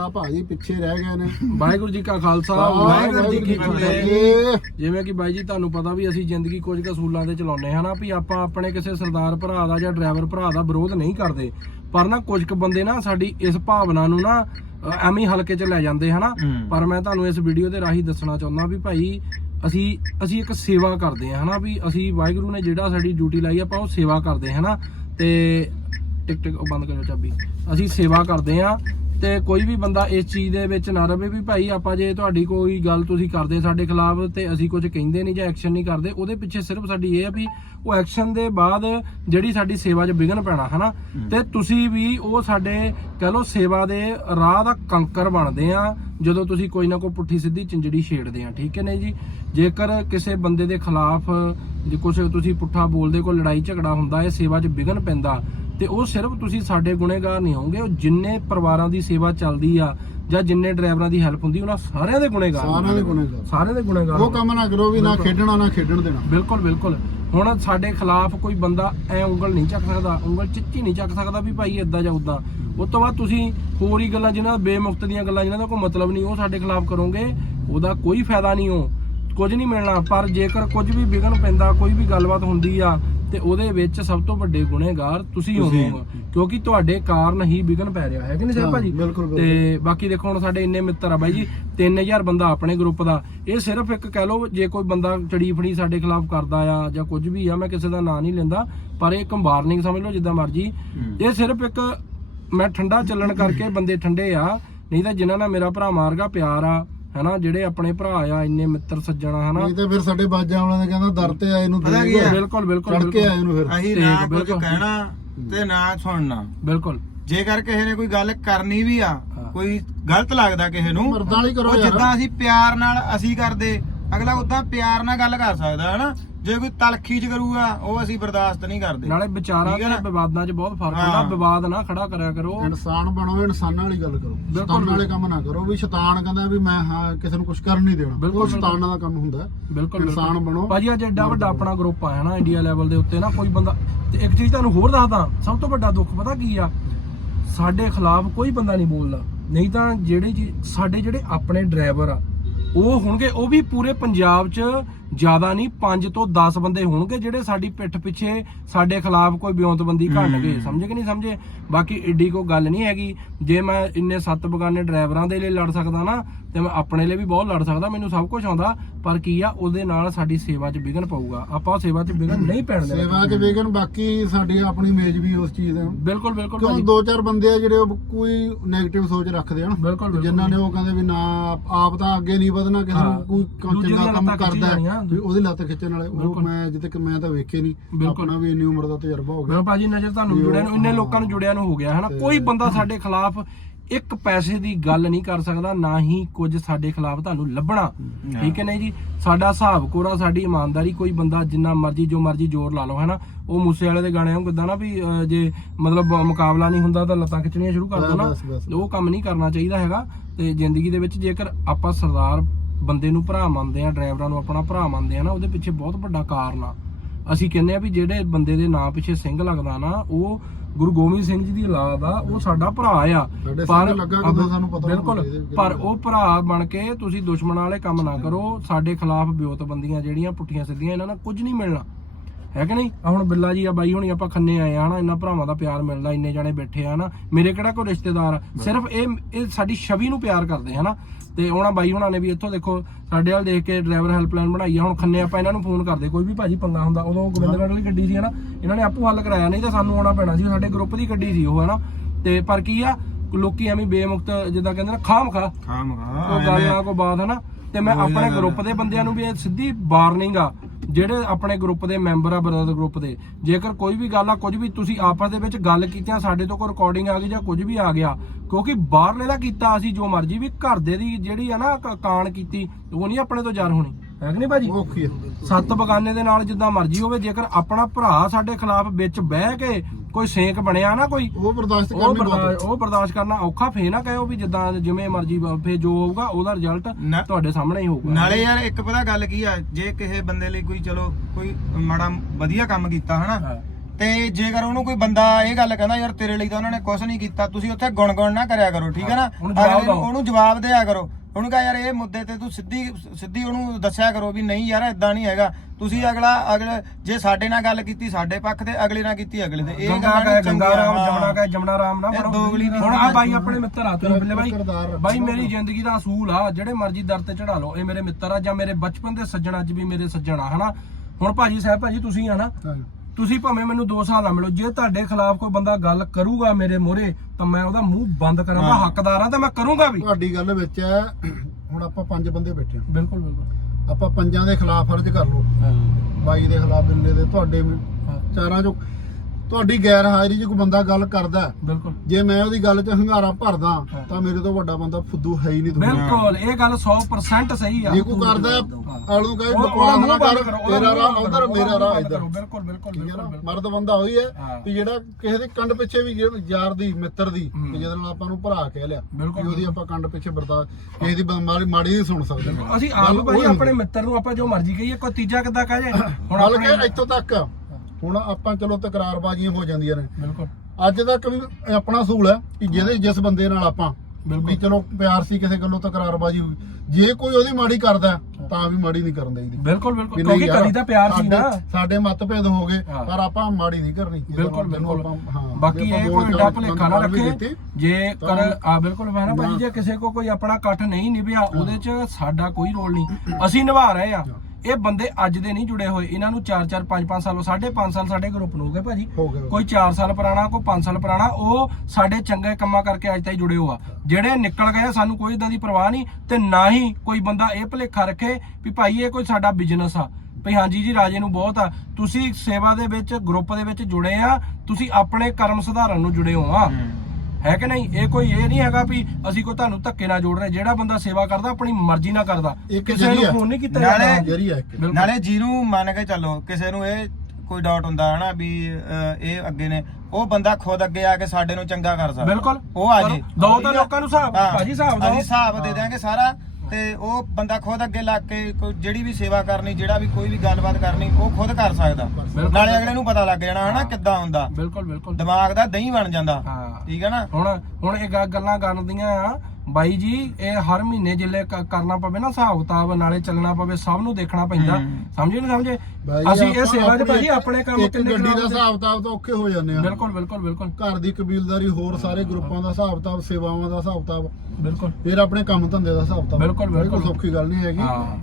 ਆ ਭਾਜੀ ਪਿੱਛੇ ਰਹਿ ਗਏ ਨੇ। ਵਾਹਿਗੁਰੂ ਜੀ ਕਾ ਖਾਲਸਾ ਵਾਹਿਗੁਰੂ ਜੀ ਕੀ ਫਤਿਹ। ਜਿਵੇਂ ਕਿ ਬਾਈ ਜੀ ਤੁਹਾਨੂੰ ਪਤਾ ਵੀ ਅਸੀਂ ਜ਼ਿੰਦਗੀ ਕੁਝ ਕੁ ਅਸੂਲਾਂ ਤੇ ਚਲਾਉਂਦੇ ਹਾਂ ਨਾ ਵੀ ਆਪਾਂ ਆਪਣੇ ਕਿਸੇ ਸਰਦਾਰ ਭਰਾ ਦਾ ਜਾਂ ਡਰਾਈਵਰ ਭਰਾ ਦਾ ਵਿਰੋਧ ਨਹੀਂ ਕਰਦੇ। ਪਰ ਨਾ ਕੁਝ ਕੁ ਬੰਦੇ ਨਾ ਸਾਡੀ ਇਸ ਭਾਵਨਾ ਨੂੰ ਨਾ ਐਵੇਂ ਹੀ ਹਲਕੇ 'ਚ ਲੈ ਜਾਂਦੇ ਹਨਾ। ਪਰ ਮੈਂ ਤੁਹਾਨੂੰ ਇਸ ਵੀਡੀਓ ਦੇ ਰਾਹੀਂ ਦੱਸਣਾ ਚਾਹੁੰਦਾ ਵੀ ਭਾਈ ਅਸੀਂ ਅਸੀਂ ਇੱਕ ਸੇਵਾ ਕਰਦੇ ਹਾਂ ਹਨਾ ਵੀ ਅਸੀਂ ਵਾਹਿਗੁਰੂ ਨੇ ਜਿਹੜਾ ਸਾਡੀ ਡਿਊਟੀ ਲਾਈ ਆਪਾਂ ਉਹ ਸੇਵਾ ਕਰਦੇ ਹਾਂ ਹਨਾ। ਤੇ ਟਿਕ ਟਿਕ ਉਹ ਬੰਦ ਕਰੋ ਚਾਬੀ। ਅਸੀਂ ਸੇਵਾ ਕਰਦੇ ਆ ਤੇ ਕੋਈ ਵੀ ਬੰਦਾ ਇਸ ਚੀਜ਼ ਦੇ ਵਿੱਚ ਨਾ ਰਵੇ ਵੀ ਭਾਈ ਆਪਾਂ ਜੇ ਤੁਹਾਡੀ ਕੋਈ ਗੱਲ ਤੁਸੀਂ ਕਰਦੇ ਸਾਡੇ ਖਿਲਾਫ ਤੇ ਅਸੀਂ ਕੁਝ ਕਹਿੰਦੇ ਨਹੀਂ ਜਾਂ ਐਕਸ਼ਨ ਨਹੀਂ ਕਰਦੇ ਉਹਦੇ ਪਿੱਛੇ ਸਿਰਫ ਸਾਡੀ ਇਹ ਆ ਵੀ ਉਹ ਐਕਸ਼ਨ ਦੇ ਬਾਅਦ ਜਿਹੜੀ ਸਾਡੀ ਸੇਵਾ 'ਚ ਵਿਘਨ ਪੈਣਾ ਹਨਾ? ਤੇ ਤੁਸੀਂ ਵੀ ਉਹ ਸਾਡੇ ਕਹ ਲਓ ਸੇਵਾ ਦੇ ਰਾਹ ਦਾ ਕੰਕਰ ਬਣਦੇ ਆ ਜਦੋਂ ਤੁਸੀਂ ਕੋਈ ਨਾ ਕੋਈ ਪੁੱਠੀ ਸਿੱਧੀ ਚਿੰਜੜੀ ਛੇੜਦੇ ਆ ਠੀਕ ਹੈ ਨੇ ਜੀ? ਜੇਕਰ ਕਿਸੇ ਬੰਦੇ ਦੇ ਖਿਲਾਫ ਜੇ ਕੁਝ ਤੁਸੀਂ ਪੁੱਠਾ ਬੋਲਦੇ ਕੋਈ ਲੜਾਈ ਝਗੜਾ ਹੁੰਦਾ ਇਹ ਸੇਵਾ 'ਚ ਵਿਘਨ ਪੈਂਦਾ ਤੇ ਉਹ ਸਿਰਫ ਤੁਸੀਂ ਸਾਡੇ ਗੁਨੇਗਾਰ ਨਹੀਂ ਹੋਵੋਗੇ ਉਹ ਜਿੰਨੇ ਪਰਿਵਾਰਾਂ ਦੀ ਸੇਵਾ ਚੱਲਦੀ ਆ ਜਾਂ ਜਿੰਨੇ ਡਰਾਈਵਰਾਂ ਦੀ ਹੈਲਪ ਹੁੰਦੀ ਉਹਨਾਂ ਸਾਰਿਆਂ ਦੇ ਗੁਨੇਗਾਰ ਸਾਰਿਆਂ ਦੇ ਗੁਨੇਗਾਰ। ਸਾਰਿਆਂ ਦੇ ਗੁਨੇਗਾਰ ਉਹ ਕੰਮ ਨਾ ਕਰੋ ਵੀ ਨਾ ਖੇਡਣਾ ਨਾ ਖੇਡਣ ਦੇਣਾ। ਬਿਲਕੁਲ ਬਿਲਕੁਲ। ਹੁਣ ਸਾਡੇ ਖਿਲਾਫ ਕੋਈ ਬੰਦਾ ਐ ਉਂਗਲ ਨਹੀਂ ਚੱਕ ਸਕਦਾ ਉਂਗਲ ਚਿੱਚੀ ਨਹੀਂ ਚੱਕ ਸਕਦਾ ਵੀ ਭਾਈ ਇਦਾਂ ਜਾਂ ਉਦਾਂ ਉਸ ਤੋਂ ਬਾਅਦ ਤੁਸੀਂ ਹੋਰ ਹੀ ਗੱਲਾਂ ਜਿਨ੍ਹਾਂ ਬੇਮੁਕਤ ਦੀਆਂ ਗੱਲਾਂ ਜਿਨ੍ਹਾਂ ਦਾ ਕੋਈ ਮਤਲਬ ਨਹੀਂ ਉਹ ਸਾਡੇ ਖਿਲਾਫ ਕਰੋਗੇ ਉਹਦਾ ਕੋਈ ਫਾਇਦਾ ਨਹੀਂ ਹੋ ਕੁਝ ਨਹੀਂ ਮਿਲਣਾ ਪਰ ਜੇਕਰ ਕੁਝ ਵੀ ਵਿਗਨ ਪੈਂਦਾ ਕੋਈ ਵੀ ਗੱਲਬਾਤ ਹੁੰਦੀ ਆ ਤੇ ਉਹਦੇ ਵਿੱਚ ਸਭ ਤੋਂ ਵੱਡੇ ਗੁਨੇਗਾਰ ਤੁਸੀਂ ਹੋਵੋਗੇ ਕਿਉਂਕਿ ਤੁਹਾਡੇ ਕਾਰਨ ਹੀ ਵਿਗਨ ਪੈ ਰਿਹਾ ਹੈ ਕਿ ਨਹੀਂ ਸਾਹਿਬ ਭਾਜੀ। ਤੇ ਬਾਕੀ ਦੇਖੋ ਹੁਣ ਸਾਡੇ ਇੰਨੇ ਮਿੱਤਰ ਆ ਬਾਈ ਜੀ 3000 ਬੰਦਾ ਆਪਣੇ ਗਰੁੱਪ ਦਾ ਇਹ ਸਿਰਫ ਇੱਕ ਕਹਿ ਲਓ ਜੇ ਕੋਈ ਬੰਦਾ ਚੜੀ ਫੜੀ ਸਾਡੇ ਖਿਲਾਫ ਕਰਦਾ ਆ ਜਾਂ ਕੁਝ ਵੀ ਆ ਮੈਂ ਕਿਸੇ ਦਾ ਨਾਂ ਨਹੀਂ ਲੈਂਦਾ ਪਰ ਇਹ ਇੱਕ ਵਾਰਨਿੰਗ ਸਮਝ ਲਓ ਜਿੱਦਾਂ ਮਰਜ਼ੀ। ਇਹ ਸਿਰਫ ਇੱਕ ਮੈਂ ਠੰਡਾ ਚੱਲਣ ਕਰਕੇ ਬੰਦੇ ਠੰਡੇ ਆ ਨਹੀਂ ਤਾਂ ਜਿਨ੍ਹਾਂ ਨਾਲ ਮੇਰਾ ਭਰਾ ਮਾਰਗਾ ਪਿਆਰ ਆ ਹਨਾ ਜਿਹੜੇ ਆਪਣੇ ਭਰਾ ਆ ਇੰਨੇ ਮਿੱਤਰ ਸੱਜਣ ਆ ਹਨਾ। ਨਹੀਂ ਤਾਂ ਫਿਰ ਸਾਡੇ ਬਾਜਾਂ ਵਾਲਿਆਂ ਨੇ ਕਹਿੰਦਾ ਦਰ ਤੇ ਆਏ ਨੂੰ ਪਤਾ ਕੀ? ਬਿਲਕੁਲ ਬਿਲਕੁਲ ਚੜ ਕੇ ਬਿਲਕੁਲ। ਆਏ ਨੂੰ ਫਿਰ। ਅਸੀਂ ਠੀਕ, ਨਾ ਕੁਝ ਬਿਲਕੁਲ। ਕਹਿਣਾ ਤੇ ਨਾ ਸੁਣਨਾ। ਬਿਲਕੁਲ। ਜੇਕਰ ਕਿਸੇ ਨੇ ਕੋਈ ਗੱਲ ਕਰਨੀ ਵੀ ਆ ਹਾਂ। ਕੋਈ ਗਲਤ ਲੱਗਦਾ ਕਿਸੇ ਨੂੰ ਮਰਦਾਂ ਵਾਲੀ ਕਰੋ ਉਹ ਯਾਰ। ਜਿੱਦਾਂ ਅਸੀਂ ਪਿਆਰ ਨਾਲ ਅਸੀਂ ਕਰਦੇ ਅਗਲਾ ਉਦਾਂ ਪਿਆਰ ਨਾਲ ਗੱਲ ਕਰ ਸਕਦਾ ਹੈ ਨਾ ਜੇ ਕੋਈ ਤਲਖੀ ਚ ਕਰੂਗਾ ਉਹ ਅਸੀਂ ਬਰਦਾਸ਼ਤ ਨਹੀਂ ਕਰਦੇ। ਨਾਲੇ ਵਿਚਾਰਾਂ ਠੀਕ ਹੈ ਤੇ ਨਾ? ਵਿਵਾਦਾਂ 'ਚ ਬਹੁਤ ਫ਼ਰਕ ਹਾਂ। ਹੁੰਦਾ ਵਿਵਾਦ ਨਾ ਖੜਾ ਕਰਿਆ ਕਰੋ। ਇਨਸਾਨ ਬਣੋ ਇਨਸਾਨਾਂ ਵਾਲੀ ਗੱਲ ਕਰੋ। ਬਿਲਕੁਲ। ਸ਼ੈਤਾਨ ਵਾਲੇ ਕੰਮ ਨਾ ਕਰੋ। ਵੀ ਸ਼ੈਤਾਨ ਕਹਿੰਦਾ ਵੀ ਮੈਂ ਹਾਂ ਕਿਸੇ ਨੂੰ ਕੁਝ ਕਰਨ ਨਹੀਂ ਦੇਣਾ। ਬਿਲਕੁਲ, ਉਹ ਸ਼ੈਤਾਨਾਂ ਦਾ ਕੰਮ ਹੁੰਦਾ। ਹੈ। ਬਿਲਕੁਲ। ਇਨਸਾਨ। ਬਣੋ। ਭਾਜੀ ਅੱਜ ਐਡਾ ਵੱਡਾ ਆਪਣਾ ਗਰੁੱਪ ਆ ਹੈ ਨਾ ਇੰਡੀਆ ਲੈਵਲ ਦੇ ਉੱਤੇ ਨਾ ਕੋਈ ਬੰਦਾ ਤੇ ਇੱਕ ਚੀਜ਼ ਤੁਹਾਨੂੰ ਹੋਰ ਦੱਸਦਾ ਸਭ ਤੋਂ ਵੱਡਾ ਦੁੱਖ ਪਤਾ ਕੀ ਆ? ਸਾਡੇ ਖਿਲਾਫ ਕੋਈ ਬੰਦਾ ਨਹੀਂ ਬੋਲਦਾ। ਨਹੀਂ ਤਾਂ ਜਿਹੜੇ ਜੀ- ਸਾਡੇ ਜਿਹੜੇ ਆਪਣੇ ਡਰਾਈਵਰ ਆ ਉਹ ਹੋਣਗੇ ਉਹ ਵੀ ਪੂਰੇ ਪੰਜਾਬ 'ਚ ਜ਼ਿਆਦਾ ਨਹੀਂ 5 ਤੋਂ 10 ਬੰਦੇ ਹੋਣਗੇ ਜਿਹੜੇ ਸਾਡੀ ਪਿੱਠ ਪਿੱਛੇ ਸਾਡੇ ਖਿਲਾਫ ਕੋਈ ਬਿਉਂਤਬੰਦੀ ਘੜਨਗੇ ਸਮਝੇ ਕਿ ਨਹੀਂ ਸਮਝੇ? ਬਾਕੀ ਏਡੀ ਕੋਈ ਗੱਲ ਨਹੀਂ ਹੈਗੀ। ਜੇ ਮੈਂ ਇੰਨੇ ਸੱਤ ਬਗਾਨੇ ਡਰਾਈਵਰਾਂ ਦੇ ਲਈ ਲੜ ਸਕਦਾ ਨਾ ਤੇ ਮੈਂ ਆਪਣੇ ਲਈ ਵੀ ਬਹੁਤ ਲੜ ਸਕਦਾ ਮੈਨੂੰ ਸਭ ਕੁਝ ਆਉਂਦਾ ਪਰ ਕੀ ਆ ਉਹਦੇ ਨਾਲ ਸਾਡੀ ਸੇਵਾ 'ਚ ਵਿਘਨ ਪਊਗਾ। ਆਪਾਂ ਸੇਵਾ 'ਚ ਵਿਘਨ ਨਹੀਂ ਪੈਣ ਦੇਣਾ। ਸੇਵਾ ਚ ਵੇਗਨ ਬਾਕੀ ਸਾਡੀ ਆਪਣੀ ਇਮੇਜ ਵੀ ਉਸ ਚੀਜ਼ ਦੇ ਬਿਲਕੁਲ ਬਿਲਕੁਲ ਕਿਉਂ ਦੋ ਚਾਰ ਬੰਦੇ ਆ ਜਿਹੜੇ ਉਹ ਕੋਈ 네ਗੇਟਿਵ ਸੋਚ ਰੱਖਦੇ ਹਨ ਬਿਲਕੁਲ। ਜਿਨ੍ਹਾਂ ਨੇ ਉਹ ਕਹਿੰਦੇ ਵੀ ਨਾ ਆਪ- ਤਾਂ ਅੱਗੇ ਨਹੀਂ ਵਧਣਾ ਕਿਸੇ। ਨੂੰ ਕੋਈ ਚੰਗਾ ਕੰਮ ਕਰਦਾ ਵੀ ਉਹਦੀ ਲੱਤ ਖਿੱਚਣ ਵਾਲੇ ਉਹ ਬਿਲਕੁਲ। ਮੈਂ ਜਿੱਤੇ ਕਿ ਮੈਂ ਤਾਂ ਵੇਖੇ ਨਹੀਂ ਬਿਲਕੁਲ। ਆਪਣਾ ਵੀ ਇੰਨੀ ਉਮਰ ਦਾ ਤਜਰਬਾ ਹੋ ਗਿਆ। ਮੈਂ ਭਾਜੀ ਨਜ਼ਰ ਤੁਹਾਨੂੰ ਵੀ ਜੁੜਿਆ ਨੂੰ ਇੰਨੇ ਲੋਕਾਂ ਨੂੰ ਜੁੜਿਆ ਨੂੰ ਹੋ ਗਿਆ ਹੈ ਨਾ ਕੋਈ ਬੰਦਾ ਸਾਡੇ ਖਿਲਾਫ ਇੱਕ ਪੈਸੇ ਦੀ ਗੱਲ ਨਹੀਂ ਕਰ ਸਕਦਾ ਨਾ ਹੀ ਕੁਝ ਸਾਡੇ ਖਿਲਾਫ ਤੁਹਾਨੂੰ ਲੱਭਣਾ। ਠੀਕ ਹੈ ਨਹੀਂ ਜੀ? ਸਾਡਾ ਹਿਸਾਬ ਕੋਰਾ ਸਾਡੀ ਇਮਾਨਦਾਰੀ ਕੋਈ ਬੰਦਾ ਜਿੰਨਾ ਮਰਜ਼ੀ ਜੋ ਮਰਜ਼ੀ ਜ਼ੋਰ ਲਾ ਲਓ ਹੈ ਨਾ ਉਹ ਮੂਸੇ ਵਾਲੇ ਦੇ ਗਾਣੇ ਵਾਂਗ ਕਿਦਾਂ ਨਾ ਵੀ ਅਹ, ਜੇ ਮਤਲਬ ਮੁਕਾਬਲਾ ਨਹੀਂ ਹੁੰਦਾ ਤਾਂ ਲੱਤਾਂ ਖਿੱਚਣੀਆਂ ਸ਼ੁਰੂ ਕਰ ਦੋ ਨਾ। ਬਸ, ਬਸ। ਉਹ ਕੰਮ ਨਹੀਂ ਕਰਨਾ ਚਾਹੀਦਾ ਹੈਗਾ। ਤੇ ਜ਼ਿੰਦਗੀ ਦੇ ਵਿੱਚ ਜੇਕਰ ਆਪਾਂ ਸਰਦਾਰ ਬੰਦੇ ਨੂੰ ਭਰਾ ਮੰਨਦੇ ਆ ਡਰਾਈਵਰਾਂ ਨੂੰ ਆਪਣਾ ਭਰਾ ਮੰਨਦੇ ਆ ਨਾ ਉਹਦੇ ਪਿੱਛੇ ਬਹੁਤ ਵੱਡਾ ਕਾਰਨ ਆ। ਅਸੀਂ ਕਹਿੰਦੇ ਆ ਵੀ ਜਿਹੜੇ ਬੰਦੇ ਦੇ ਨਾਂ ਪਿੱਛੇ ਸਿੰਘ ਲੱਗਦਾ ਨਾ ਉਹ ਗੁਰੂ ਗੋਬਿੰਦ ਸਿੰਘ ਜੀ ਦੀ ਔਲਾਦ ਆ ਉਹ ਸਾਡਾ ਭਰਾ ਆ। ਪਰ ਬਿਲਕੁਲ ਪਰ ਉਹ ਭਰਾ ਬਣ ਕੇ ਤੁਸੀਂ ਦੁਸ਼ਮਣਾਂ ਵਾਲੇ ਕੰਮ ਨਾ ਕਰੋ ਸਾਡੇ ਖਿਲਾਫ ਬਿਉਤਬੰਦੀਆਂ ਜਿਹੜੀਆਂ ਪੁੱਠੀਆਂ ਸਿੱਧੀਆਂ ਇਹਨਾਂ ਨਾਲ ਕੁਝ ਨਹੀਂ ਮਿਲਣਾ। ਹੈ ਕਿ ਨਹੀਂ? ਹੁਣ ਬਿੱਲਾ ਜੀ ਆ ਬਾਈ ਹੁਣੀ ਆਪਾਂ ਖੰਨੇ ਆਏ ਆ ਹਨਾ ਇਹਨਾਂ ਭਰਾਵਾਂ ਦਾ ਪਿਆਰ ਮਿਲਦਾ ਇੰਨੇ ਜਾਣੇ ਬੈਠੇ ਆ ਹਨਾ। ਮੇਰੇ ਕਿਹੜਾ ਕੋਈ ਰਿਸ਼ਤੇਦਾਰ? ਸਿਰਫ ਇਹ ਇਹ ਸਾਡੀ ਛਵੀ ਨੂੰ ਪਿਆਰ ਕਰਦੇ ਹਨਾ। ਤੇ ਉਹਨਾਂ ਬਾਈ ਹੁਣਾਂ ਨੇ ਵੀ ਇੱਥੋਂ ਦੇਖੋ ਸਾਡੇ ਵੱਲ ਦੇਖ ਕੇ ਡਰਾਈਵਰ ਹੈਲਪਲਾਈਨ ਬਣਾਈ ਆ ਹੁਣ ਖੰਨੇ ਆਪਾਂ ਇਹਨਾਂ ਨੂੰ ਫੋਨ ਕਰਦੇ ਕੋਈ ਵੀ ਭਾਜੀ ਪੰਗਾ ਹੁੰਦਾ ਉਦੋਂ ਗੋਬਿੰਦਗੜ੍ਹ ਵਾਲੀ ਗੱਡੀ ਸੀ ਹਨਾ ਇਹਨਾਂ ਨੇ ਆਪੂ ਹੱਲ ਕਰਾਇਆ ਨਹੀਂ ਤਾਂ ਸਾਨੂੰ ਆਉਣਾ ਪੈਣਾ ਸੀ ਸਾਡੇ ਗਰੁੱਪ ਦੀ ਗੱਡੀ ਸੀ ਉਹ ਹਨਾ। ਤੇ ਪਰ ਕੀ ਆ ਲੋਕੀ ਐਵੇਂ ਬੇਮੁਕਤ ਜਿੱਦਾਂ ਕਹਿੰਦੇ ਨਾ ਖਾਮ ਖਾ। ਖਾਮ ਕੋਈ ਗੱਲ ਨਾ ਕੋਈ ਬਾਤ ਹੈ ਨਾ ਤੇ ਮੈਂ ਆਪਣੇ ਗਰੁੱਪ ਦੇ ਬੰਦਿਆਂ ਨੂੰ ਵੀ ਇਹ ਸਿੱਧੀ ਵਾਰਨਿੰਗ ਆ ਜਿਹੜੇ ਆਪਣੇ ਗਰੁੱਪ ਦੇ ਮੈਂਬਰ ਆ ਬ੍ਰਦਰ ਗਰੁੱਪ ਦੇ, ਜੇਕਰ ਕੋਈ ਵੀ ਗੱਲ ਆ, ਕੁਝ ਵੀ ਤੁਸੀਂ ਆਪਸ ਦੇ ਵਿੱਚ ਗੱਲ ਕੀਤੀਆਂ ਸਾਡੇ ਤੋਂ ਕੋਈ ਰਿਕਾਰਡਿੰਗ ਆ ਗਈ ਜਾਂ ਕੁਝ ਵੀ ਆ ਗਿਆ, ਕਿਉਂਕਿ ਬਾਹਰਲੇ ਦਾ ਕੀਤਾ ਅਸੀਂ ਜੋ ਮਰਜ਼ੀ, ਵੀ ਘਰ ਦੇ ਦੀ ਜਿਹੜੀ ਆ ਨਾ ਕ- ਕਾਣ ਕੀਤੀ, ਉਹ ਨਹੀਂ ਆਪਣੇ ਤੋਂ ਜਰ ਹੋਣੀ। ਹੈ ਕਿ ਨਹੀਂ ਭਾਜੀ? ਔਖੀ ਸੱਤ ਬਗਾਨੇ ਦੇ ਨਾਲ ਜਿੱਦਾਂ ਮਰਜ਼ੀ ਹੋਵੇ ਜੇਕਰ ਆਪਣਾ ਭਰਾ ਸਾਡੇ ਖਿਲਾਫ ਵਿੱਚ ਬਹਿ ਕੇ ਕੋਈ ਸੇਂਕ ਬਣਿਆ ਨਾ ਕੋਈ ਉਹ ਬਰਦਾਸ਼ਤ ਉਹ ਕਰਨੀ ਬਹੁਤ ਉਹ ਬਰਦਾਸ਼ਤ ਕਰਨਾ ਔਖਾ ਫੇ ਨਾ ਕਹਿਓ ਵੀ ਜਿੱਦਾਂ ਜਿਵੇਂ ਮਰਜ਼ੀ ਬ- ਫੇ ਜੋ ਹੋਊਗਾ ਉਹਦਾ ਰਿਜ਼ਲਟ ਨਾ- ਤੁਹਾਡੇ ਸਾਹਮਣੇ ਹੀ ਹੋਊਗਾ। ਨਾਲੇ ਯਾਰ ਇੱਕ ਪਤਾ ਗੱਲ ਕੀ ਆ ਜੇ ਕਿਸੇ ਬੰਦੇ ਲਈ ਕੋਈ ਚਲੋ ਕੋਈ ਮਾੜਾ ਵਧੀਆ ਕੰਮ ਕੀਤਾ ਹਨਾ? ਹਾਂ। ਤੇ ਜੇਕਰ ਉਹਨੂੰ ਕੋਈ ਬੰਦਾ ਇਹ ਗੱਲ ਕਹਿੰਦਾ ਯਾਰ ਤੇਰੇ ਲਈ ਤਾਂ ਉਹਨਾਂ ਨੇ ਕੁਝ ਨਹੀਂ ਕੀਤਾ ਤੁਸੀਂ ਉੱਥੇ ਗੁਣ ਗੁਣ ਨਾ ਕਰਿਆ ਕਰੋ ਠੀਕ ਹੈ ਨਾ? ਉਹਨੂੰ ਜਵਾਬ ਅਗਲੇ ਨੂੰ ਦਿਓ। ਉਹਨੂੰ ਜਵਾਬ ਦਿਆ ਕਰੋ ਉਹਨੂੰ ਕਹਾਂ ਯਾਰ ਇਹ ਮੁੱਦੇ ਤੇ ਤੂੰ ਸਿੱਧੀ ਸਿੱਧੀ ਉਹਨੂੰ ਦੱਸਿਆ ਕਰੋ ਵੀ ਨਹੀਂ ਯਾਰ ਇਦਾਂ ਨਹੀਂ ਹੈਗਾ। ਤੁਸੀਂ ਅਗਲਾ ਅਗਲੇ ਜੇ ਸਾਡੇ ਨਾਲ ਗੱਲ ਕੀਤੀ ਸਾਡੇ ਪੱਖ ਤੇ ਅਗਲੇ ਨਾਲ ਕੀਤੀ ਅਗਲੇ ਤੇ। ਇਹ ਗੰਗਾ ਗੱਲਾਂ ਕਹੇ ਗੰਗਾ ਰਾਮ। ਜਮਨਾ ਕਹੇ ਜਮਨਾ ਰਾਮ ਨਾ ਹੁਣ ਆ ਬਾਈ ਆਪਣੇ ਮਿੱਤਰ ਆ ਤੁਸੀਂ ਬੱਲੇ ਬਾਈ। ਬਾਈ ਮੇਰੀ ਜ਼ਿੰਦਗੀ ਦਾ ਅਸੂਲ ਆ ਜਿਹੜੇ ਮਰਜ਼ੀ ਦਰ ਤੇ ਚੜਾ ਲਓ। ਇਹ ਮੇਰੇ ਮਿੱਤਰ ਆ ਜਾਂ ਮੇਰੇ ਬਚਪਨ ਦੇ ਸੱਜਣ ਅੱਜ ਵੀ ਮੇਰੇ ਸੱਜਣ ਆ ਹਨਾ? ਹੁਣ ਭਾਜੀ ਸਾਹਿਬ ਭਾਜੀ ਤੁਸੀਂ ਆ ਨਾ? ਹਾਂ। ਤੁਸੀਂ ਭਾਵੇਂ ਮੈਨੂੰ 2 ਸਾਲ ਨਾ ਮਿਲੋ ਜੇ ਤੁਹਾਡੇ ਖਿਲਾਫ ਕੋਈ ਬੰਦਾ ਗੱਲ ਕਰੂਗਾ ਮੇਰੇ ਮੋਰੇ ਤਾਂ ਮੈਂ ਉਹਦਾ ਮੂੰਹ ਬੰਦ ਕਰਾਂ ਮੈਂ ਹੱਕਦਾਰ ਆ ਤੇ ਮੈਂ ਕਰੂੰਗਾ ਵੀ। ਤੁਹਾਡੀ ਗੱਲ ਵਿੱਚ ਹੈ ਹੁਣ ਆਪਾਂ ਪੰਜ ਬੰਦੇ ਬੈਠੇ ਹਾਂ। ਬਿਲਕੁਲ ਬਿਲਕੁਲ। ਆਪਾਂ ਪੰਜਾਂ ਦੇ ਖਿਲਾਫ ਫਰਜ਼ ਕਰ ਲਓ। ਬਾਈ ਦੇ ਖਿਲਾਫ ਬਿੱਲੇ ਦੇ ਤੁਹਾਡੇ ਵੀ ਚਾਰਾਂ ਚੋਂ ਤੁਹਾਡੀ ਗੈਰ ਹਾਜ਼ਰੀ 'ਚ ਕੋਈ ਬੰਦਾ ਗੱਲ ਕਰਦਾ ਬਿਲਕੁਲ। ਜੇ ਮੈਂ ਉਹਦੀ ਗੱਲ 'ਚ ਹੰਗਾਰਾ ਭਰਦਾ ਤਾਂ ਮੇਰੇ ਤੋਂ ਵੱਡਾ ਬੰਦਾ ਫੁੱਦੂ ਹੈ ਹੀ ਨਹੀਂ ਦੁਨੀਆ ਬਿਲਕੁਲ ਇਹ ਗੱਲ 100% ਸਹੀ ਆ। ਜੇ ਕੋਈ ਕਰਦਾ ਆਲੂ ਕਹੇ ਉਹ- ਬਕਵਾਸ ਨਾ ਕਰ ਤੇਰਾ ਰਾਹ ਉਧਰ ਮੇਰਾ ਰਾਹ ਇੱਧਰ। ਬਿਲਕੁਲ ਬਿਲਕੁਲ। ਮਰਦ ਬੰਦਾ ਹੋਈ ਹੈ। ਵੀ ਜਿਹੜਾ ਕਿਸੇ ਦੇ ਕੰਡ ਪਿੱਛੇ ਵੀ ਯਾਰ ਦੀ ਮਿੱਤਰ ਦੀ। ਕਿ ਜਿਹਦੇ ਨਾਲ ਆਪਾਂ ਨੂੰ ਭਰਾ ਕਹਿ ਲਿਆ ਵੀ ਉਹਦੀ ਆਪਾਂ ਕੰਡ ਪਿੱਛੇ ਬਰਦਾਸ਼ਤ ਕਿਸੇ ਦੀ ਮਾੜੀ ਮਾੜੀ ਨਹੀਂ ਸੁਣ ਸਕਦੇ। ਅਸੀਂ ਆਪ ਉਹ ਭਾਈ। ਆਪਣੇ ਮਿੱਤਰ ਨੂੰ ਆਪਾਂ ਜੋ ਮਰਜ਼ੀ ਕਹੀਏ ਕੋਈ ਤੀਜਾ ਕਿੱਦਾਂ ਕਹੇ ਹੁਣ ਗੱਲ ਆਪਣੇ ਕਿ ਇੱਥੋਂ ਤੱਕ। ਹੁਣ ਆਪਾਂ ਚਲੋ ਤਕਰਾਰਬਾਜ਼ੀਆਂ ਹੋ ਜਾਂਦੀਆਂ ਨੇ। ਬਿਲਕੁਲ। ਅੱਜ ਤੱਕ ਵੀ ਆਪਣਾ ਅਸੂਲ ਹੈ ਕਿ ਜਿਹਦੇ ਜਿਸ ਬੰਦੇ ਨਾਲ ਆਪਾਂ ਬਿਲਕੁਲ। ਚਲੋ ਪਿਆਰ ਸੀ ਕਿਸੇ ਗੱਲੋਂ ਤਕਰਾਰਬਾਜ਼ੀ ਹੋਈ। ਜੇ ਕੋਈ ਉਹਦੀ ਮਾੜੀ ਕਰਦਾ ਤਾਂ ਵੀ ਮਾੜੀ ਨਹੀਂ ਕਰਨ ਦੇਈਦੀ। ਬਿਲਕੁਲ ਬਿਲਕੁਲ। ਕਿਉਂਕਿ ਕਦੀ ਤਾਂ ਪਿਆਰ ਸੀ ਨਾ। ਸਾਡੇ- ਮਤਭੇਦ ਹੋ ਗਏ। ਪਰ ਆਪਾਂ ਮਾੜੀ ਨਹੀਂ ਕਰਨੀ। ਬਿਲਕੁਲ ਬਿਲਕੁਲ। ਬਾਕੀ ਇਹ ਕੋਈ ਚ ਭੁਲੇਖਾ ਨਾ ਰੱਖੇ। ਜੇ ਕਰ ਆ ਬਿਲਕੁਲ ਮੈਂ ਨਾ ਭਾਜੀ ਜੇ ਕਿਸੇ ਕੋ ਕੋਈ ਆਪਣਾ ਇਕੱਠ ਨਹੀਂ ਨਿਭਿਆ ਉਹਦੇ 'ਚ ਸਾਡਾ ਕੋਈ ਰੋਲ ਨਹੀਂ। ਅਸੀਂ ਨਿਭਾ ਰਹੇ ਆ। ਇਹ ਬੰਦੇ ਅੱਜ ਦੇ ਨਹੀਂ ਜੁੜੇ ਹੋਏ। ਇਹਨਾਂ ਨੂੰ 4 4 5 5 ਸਾਲ 5.5 ਸਾਲ ਸਾਡੇ ਗਰੁੱਪ ਨੂੰ ਹੋ ਗਏ ਭਾਜੀ। ਹੋ ਗਏ ਕੋਈ 4 ਸਾਲ ਪੁਰਾਣਾ ਕੋਈ 5 ਸਾਲ ਪੁਰਾਣਾ ਉਹ ਸਾਡੇ ਚੰਗੇ ਕੰਮਾਂ ਕਰਕੇ ਅੱਜ ਤਾਈਂ ਜੁੜੇ ਹੋਆ ਜਿਹੜੇ ਨਿਕਲ ਗਏ ਆ, ਸਾਨੂੰ ਕੋਈ ਇਦਾਂ ਦੀ ਪਰਵਾਹ ਨਹੀਂ ਤੇ ਨਾ ਹੀ ਕੋਈ ਬੰਦਾ ਇਹ ਭੁਲੇਖਾ ਰੱਖੇ ਵੀ ਭਾਈ ਇਹ ਕੋਈ ਸਾਡਾ ਬਿਜ਼ਨਸ ਆ। ਭਈ ਹਾਂਜੀ ਜੀ ਰਾਜੇ ਨੂੰ ਬਹੁਤ ਆ। ਤੁਸੀਂ ਸੇਵਾ ਦੇ ਵਿੱਚ ਗਰੁੱਪ ਦੇ ਵਿੱਚ ਜੁੜੇ ਆ। ਤੁਸੀਂ ਆਪਣੇ ਕਰਮ ਸੁਧਾਰਨ ਨੂੰ ਜੁੜੇ ਹੋ ਆ। ਹੈ ਕਿ ਨਹੀਂ? ਇਹ ਕੋਈ ਇਹ ਨਹੀਂ ਹੈਗਾ ਵੀ ਅਸੀਂ ਕੋਈ ਤੁਹਾਨੂੰ ਧੱਕੇ ਨਾਲ ਜੋੜ ਰਹੇ ਜਿਹੜਾ ਬੰਦਾ ਸੇਵਾ ਕਰਦਾ ਆਪਣੀ ਮਰਜ਼ੀ ਨਾਲ ਕਰਦਾ। ਇੱਕ ਕਿਸੇ ਨੂੰ ਜਰੀਆ। ਫੋਨ ਨਹੀਂ ਕੀਤਾ ਨਾਲੇ- ਇੱਕ। ਬਿਲਕੁਲ। ਨਾਲੇ ਜਿਹਨੂੰ ਮੰਨ ਕੇ ਚੱਲੋ ਕਿਸੇ ਨੂੰ ਇਹ ਕੋਈ ਡਾਊਟ ਹੁੰਦਾ ਹਨਾ ਵੀ ਅਹ, ਇਹ ਅੱਗੇ ਨੇ। ਉਹ ਬੰਦਾ ਖੁਦ ਅੱਗੇ ਆ ਕੇ ਸਾਡੇ ਨੂੰ ਚੰਗਾ ਕਰ ਸਕਦਾ। ਬਿਲਕੁਲ। ਉਹ ਆ ਜੀ। ਦੋ ਤਾਂ ਲੋਕਾਂ ਨੂੰ ਹਿਸਾਬ ਹਾਂ। ਭਾਜੀ ਹਿਸਾਬ ਅਸੀਂ ਦੋ ਹਿਸਾਬ ਦੇ ਦਿਆਂਗੇ ਸਾਰਾ। ਤੇ ਉਹ ਬੰਦਾ ਖੁਦ ਅੱਗੇ ਲੱਗ ਕੇ ਕੋਈ ਜਿਹੜੀ ਵੀ ਸੇਵਾ ਕਰਨੀ ਜਿਹੜਾ ਵੀ ਕੋਈ ਵੀ ਗੱਲਬਾਤ ਕਰਨੀ ਉਹ ਖੁਦ ਕਰ ਸਕਦਾ। ਬਿਲਕੁਲ। ਨਾਲੇ ਅਗਲੇ ਨੂੰ ਪਤਾ ਲੱਗ ਜਾਣਾ ਹਨਾ ਕਿੱਦਾਂ ਹੁੰਦਾ। ਬਿਲਕੁਲ ਬਿਲਕੁਲ। ਦਿਮਾਗ ਦਾ ਦਹੀਂ ਬਣ ਜਾਂਦਾ। ਹਾਂ। ਠੀਕ ਹੈ ਨਾ? ਹੁਣ ਹੁਣ ਇਹ ਗ- ਗੱਲਾਂ ਕਰਦੀਆਂ ਆ ਬਾਈ ਜੀ ਇਹ ਹਰ ਮਹੀਨੇ ਜਿੱਲੇ ਕ- ਕਰਨਾ ਪਵੇ ਨਾ ਹਿਸਾਬ ਕਿਤਾਬ ਨਾਲੇ ਚੱਲਣਾ ਪਵੇ ਸਭ ਨੂੰ ਦੇਖਣਾ ਪੈਂਦਾ। ਸਮਝੇ ਨਹੀਂ ਸਮਝੇ? ਅਸੀਂ ਇਹ ਸੇਵਾ 'ਚ ਆਪਣੀ ਭਾਜੀ ਆਪਣੇ ਕੰਮ ਕਿੰਨੇ ਗੱਡੀ ਦਾ ਹਿਸਾਬ ਕਿਤਾਬ ਤਾਂ ਔਖੇ ਹੋ ਜਾਂਦੇ ਆ। ਬਿਲਕੁਲ ਬਿਲਕੁਲ ਬਿਲਕੁਲ। ਘਰ ਦੀ ਕਬੀਲਦਾਰੀ ਹੋਰ ਸਾਰੇ ਗਰੁੱਪਾਂ ਦਾ ਹਿਸਾਬ ਕਿਤਾਬ ਸੇਵਾਵਾਂ ਦਾ ਹਿਸਾਬ ਕਿਤਾਬ। ਬਿਲਕੁਲ। ਫਿਰ ਆਪਣੇ ਕੰਮ ਧੰਦੇ ਦਾ ਹਿਸਾਬ ਕਿਤਾਬ। ਬਿਲਕੁਲ, ਬਿਲਕੁਲ। ਸੌਖੀ ਗੱਲ ਨਹੀਂ ਹੈਗੀ।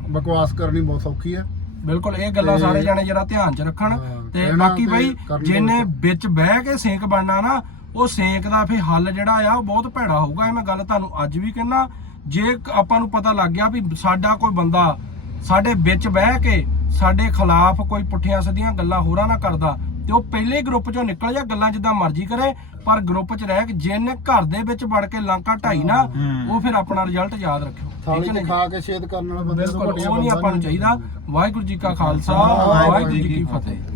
ਬਕਵਾਸ ਕਰਨੀ ਬਹੁਤ ਸੌਖੀ ਹੈ। ਬਿਲਕੁਲ ਇਹ ਗੱਲਾਂ ਤੇ- ਸਾਰੇ ਜਾਣੇ ਜਿਹੜਾ ਧਿਆਨ 'ਚ ਰੱਖਣ ਤੇ ਬਾਕੀ ਤੇ ਬਾਈ ਜਿਹਨੇ ਵਿੱਚ ਬਹਿ ਕੇ ਸੇਕ ਬਣਨਾ ਨਾ ਉਹ ਸੇਕ ਦਾ ਫੇ ਹੱਲ ਜਿਹੜਾ ਆ ਉਹ ਬਹੁਤ ਭੈੜਾ ਹੋਊਗਾ ਇਹ ਮੈਂ ਗੱਲ ਤੁਹਾਨੂੰ ਅੱਜ ਵੀ ਕਹਿਣਾ ਜੇ ਆਪਾਂ ਨੂੰ ਪਤਾ ਲੱਗ ਗਿਆ ਵੀ ਸਾਡਾ ਕੋਈ ਬੰਦਾ ਸਾਡੇ ਵਿੱਚ ਬਹਿ ਕੇ ਸਾਡੇ ਖਿਲਾਫ ਕੋਈ ਪੁੱਠੀਆਂ ਸਿੱਧੀਆਂ ਗੱਲਾਂ ਹੋਰਾਂ ਨਾ ਕਰਦਾ ਤੇ ਉਹ ਪਹਿਲੇ ਗਰੁੱਪ ਚੋਂ ਨਿਕਲ ਜਾ ਗੱਲਾਂ ਜਿੱਦਾਂ ਮਰਜ਼ੀ ਕਰੇ ਪਰ ਗਰੁੱਪ 'ਚ ਰਹਿ ਕੇ ਜਿਹਨੇ ਘਰ ਦੇ ਵਿੱਚ ਵੜ ਕੇ ਲਾਂਕਾ ਢਾਈ ਨਾ। ਉਹ ਫਿਰ ਆਪਣਾ ਰਿਜ਼ਲਟ ਯਾਦ ਰੱਖਿਓ ਥਾਲੀ ਨਾ ਖਾ ਕੇ ਛੇਦ ਕਰਨ ਵਾਲਾ ਬੰਦੇ ਤੋਂ ਘਟੀਆ ਉਹ ਨਹੀਂ ਆਪਾਂ ਨੂੰ ਚਾਹੀਦਾ। ਵਾਹਿਗੁਰੂ ਜੀ ਕਾ ਖਾਲਸਾ ਵਾਹਿਗੁਰੂ ਜੀ ਕੀ ਫਤਿਹ।